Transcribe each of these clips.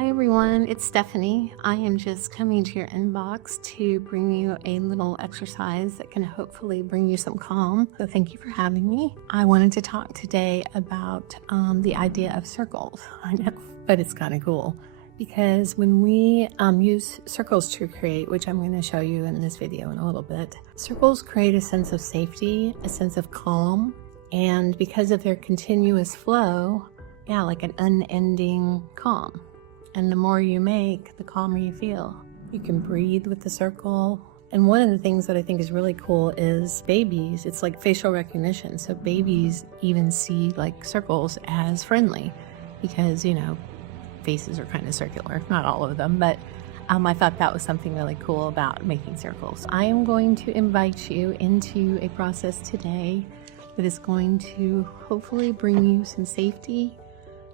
Hi everyone, it's Stephanie. I am just coming to your inbox to bring you a little exercise that can hopefully bring you some calm. So thank you for having me. I wanted to talk today about the idea of circles. I know, but it's kind of cool because when we use circles to create, which I'm going to show you in this video in a little bit, circles create a sense of safety, a sense of calm, and because of their continuous flow, yeah, like an unending calm. And the more you make, the calmer you feel. You can breathe with the circle. And one of the things that I think is really cool is babies, it's like facial recognition. So babies even see like circles as friendly because, you know, faces are kind of circular, not all of them, but I thought that was something really cool about making circles. I am going to invite you into a process today that is going to hopefully bring you some safety,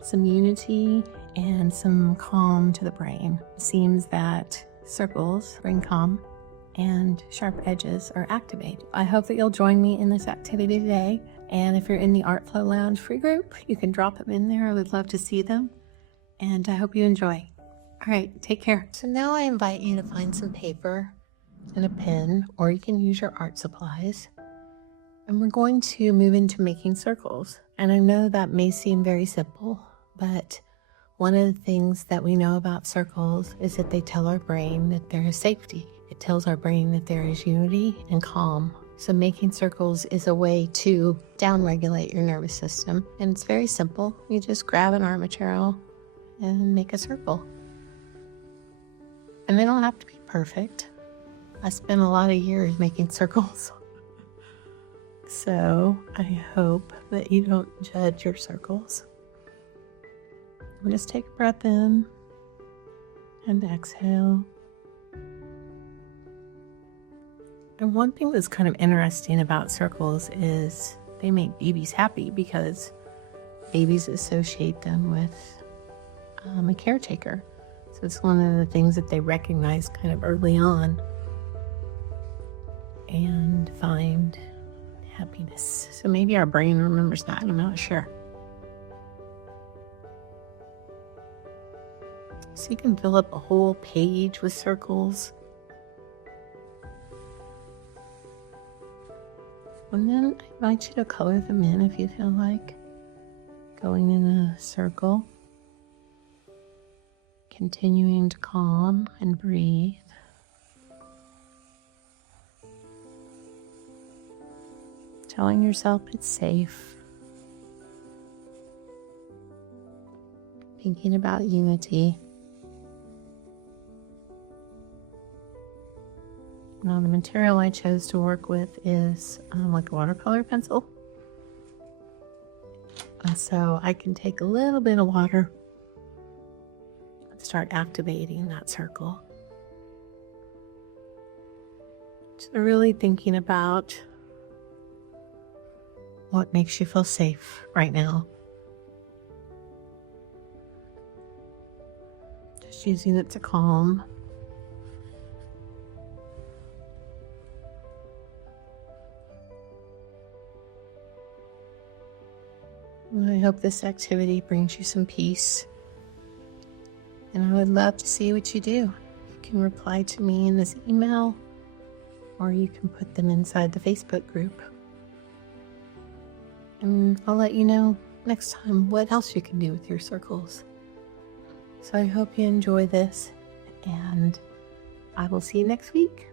some unity, and some calm to the brain. It seems that circles bring calm and sharp edges are activated. I hope that you'll join me in this activity today. And if you're in the Art Flow Lounge free group, you can drop them in there. I would love to see them. And I hope you enjoy. All right, take care. So now I invite you to find some paper and a pen, or you can use your art supplies. And we're going to move into making circles. And I know that may seem very simple, but one of the things that we know about circles is that they tell our brain that there is safety. It tells our brain that there is unity and calm. So making circles is a way to downregulate your nervous system. And it's very simple. You just grab an armature and make a circle. And they don't have to be perfect. I spent a lot of years making circles. So I hope that you don't judge your circles. Just take a breath in and exhale. And one thing that's kind of interesting about circles is they make babies happy because babies associate them with a caretaker. So it's one of the things that they recognize kind of early on and find happiness. So maybe our brain remembers that, I'm not sure. So you can fill up a whole page with circles. And then I invite you to color them in if you feel like going in a circle. Continuing to calm and breathe. Telling yourself it's safe. Thinking about unity. Now the material I chose to work with is like a watercolor pencil. So I can take a little bit of water and start activating that circle. So really thinking about what makes you feel safe right now. Just using it to calm. I hope this activity brings you some peace. And I would love to see what you do. You can reply to me in this email, or you can put them inside the Facebook group. And I'll let you know next time what else you can do with your circles. So I hope you enjoy this, and I will see you next week.